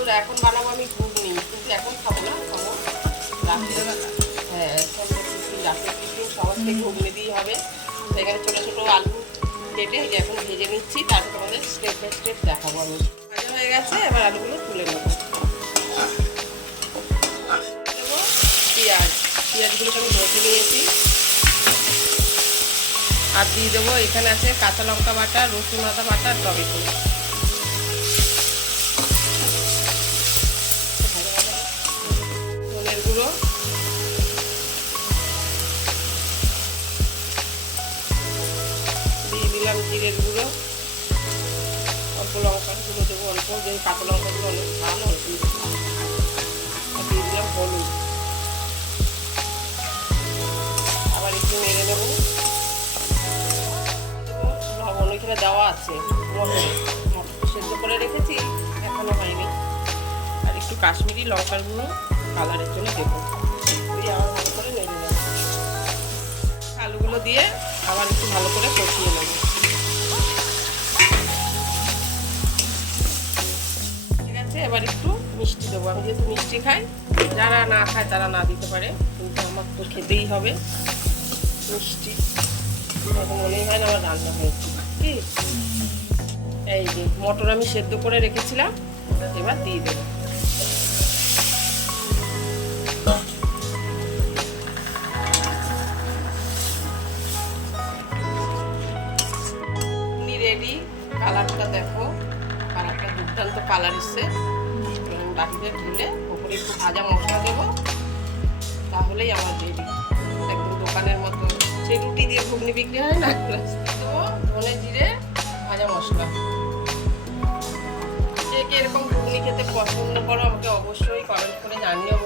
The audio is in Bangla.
বন্ধুরা এখন বানাবো আমি ঘুগনি, কিন্তু এখন খাবো না, খাবো রাত্রিবেলা। হ্যাঁ, রাতের টিফিন সহজে ঘুগনি দিয়ে হবে। সেখানে ছোটো ছোটো আলু কেটে এখন ভেজে নিচ্ছি, তারপর তোমাদের স্টেপ বাই স্টেপ দেখাবো। আমি ভাজা হয়ে গেছে, এবার আলুগুলো তুলে নেবো। দেবো পেঁয়াজগুলোকে আমি ভেজে নিয়েছি। আর দিয়ে দেবো, এখানে আছে কাঁচা লঙ্কা বাটা, রসুন আদা বাটা আর টমেটো। ধনের গুঁড়ো, দিয়ে দিলাম জিরের গুঁড়ো, অল্প লঙ্কার গুঁড়ো দেবো অল্প, যে কাঁচা লঙ্কাগুলো অনেক ভালো, অল্প আর দিয়ে দিলাম হলুদ। আবার একটু নেড়ে নেবো। লবণ ওইখানে দেওয়া আছে, মটর সেদ্ধ করে রেখেছি, এখনো হয়নি। আর একটু কাশ্মীরি লঙ্কার গুঁড়ো কালারের জন্য দেবো। দিয়ে আবার ভালো করে নেড়ে নেবো। আলুগুলো দিয়ে আবার একটু ভালো করে কষিয়ে নেবো। ঠিক আছে, এবার একটু মিষ্টি দেবো। আমি যেহেতু মিষ্টি খাই, যারা না খায় তারা না দিতে পারে, কিন্তু আমার তো খেতেই হবে মিষ্টি। এখন মনেই হয় না আমার রান্না হয়েছে। কি এই যে মটর আমি সেদ্ধ করে রেখেছিলাম, এবার দিয়ে দেবো। রেডি, কালারটা দেখো, কালারটা দুর্দান্ত কালার এসছে। বাটিতে ঢেলে ওপরে একটু ভাজা মশলা দেবো, তাহলেই আমার রেডি, একদম দোকানের মতো। সেই রুটি দিয়ে ঘুগনি বিক্রি হয় না, দেবো ধনে জিরে ভাজা মশলা। কে কে এরকম ঘুগনি খেতে পছন্দ করো আমাকে অবশ্যই কমেন্ট করে জানিও।